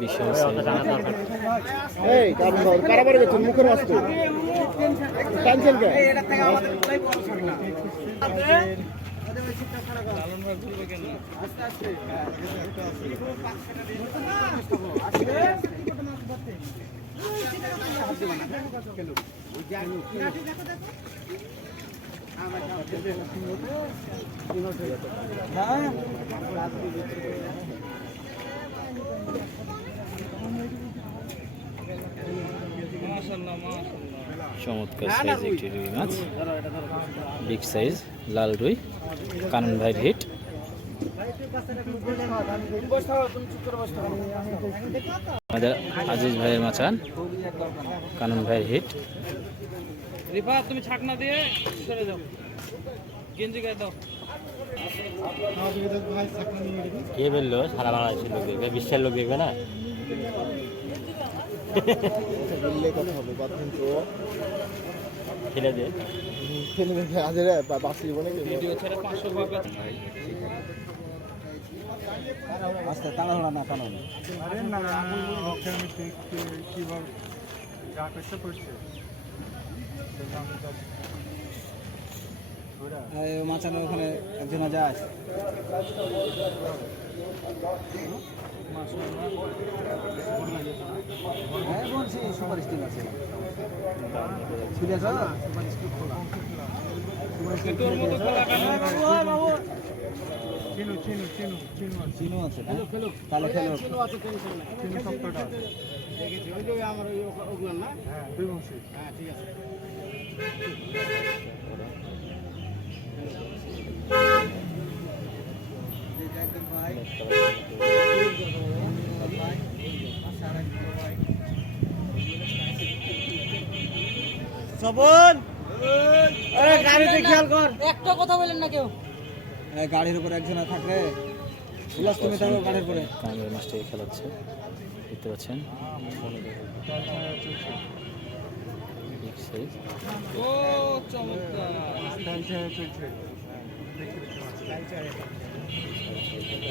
বিশাল size এই কারাবারে গেছেন মুখের টানছেন চমৎকার সাইজ একটি রুই মাছ। বিগ সাইজ লাল রুই কানন ভাইয়ের হিট আমাদের আজিজ ভাইয়ের মাচান কানন ভাইয়ের হিট রিফা তুমি ছাকনা দিয়ে সরে যাও। গেঞ্জি গায়ে দাও। কে বলল? সারা বাংলাদেশের লোক দেখবে বিশ্বের লোক দেখবে না? বললে কথা হবে বাথরুম তো। ছেলে দে। ফেলে দেখে আজের বাসি জীবনে ভিডিও ছেড়ে পাঁচশো টাকা আস্তে তাড়াহুড়া না কারণ মাছানো ওখানে একজন হ্যাঁ সুপারিশ টিম আছে। ঠিক আছে? তোর মতো কলা কানা চিনু আছে। খেলো সবল গাড়িতে খেয়াল কর। একটা কথা বলেন না কেউ। গাড়ির উপর একজন থাকলে উল্লাস তুমি থাকো গাড়ির উপরে। কানন মাছটাকে খেলাচ্ছে দেখতে পাচ্ছেন। ও চমৎকার। বিশাল রুই দেখুন মাছের সাইজটা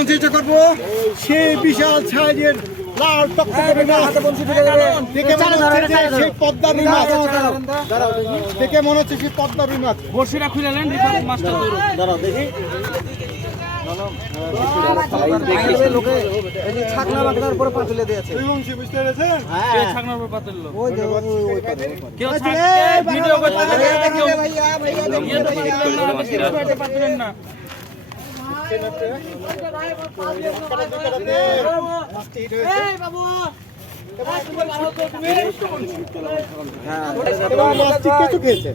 ছবিটা চেষ্টা করব সেই বিশাল সাইজের লাল টকটকে মাছ দেখে মনে হচ্ছে যে সেই পদ্মা রুই মাছ দেখে মনে হচ্ছে সেই পদ্মা রুই মাছ বড়শিটা খুলে নেন মাছটা দাঁড়াও দেখি ছাকলা বাগলার পরে পাতুলে দিয়েছে বুঝতে পেরেছেন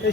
এই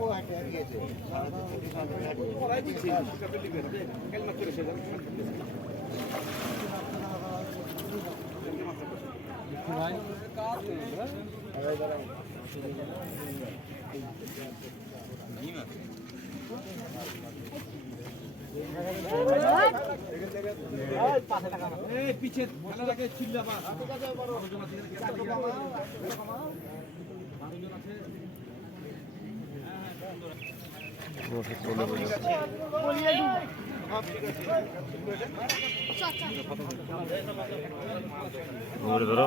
আকৃতির রুই এই সেই কারণ দেখুন দশ কেজি হবে আরামে বিশাল সাইজের ওরে না বড় বড় না বড় বড় বড় ধরো।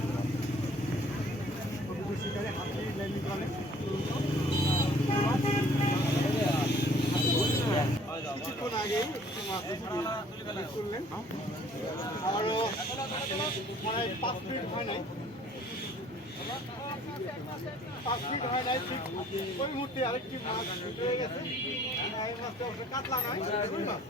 আরও মানে পাঁচ মিনিট হয় নাই পাঁচ মিনিট হয় নাই ঠিক ওই মুহূর্তে আরেকটি মাছ হয়ে গেছে এই মাছটা অবশ্য কাতলা নয় মাছ মাছ।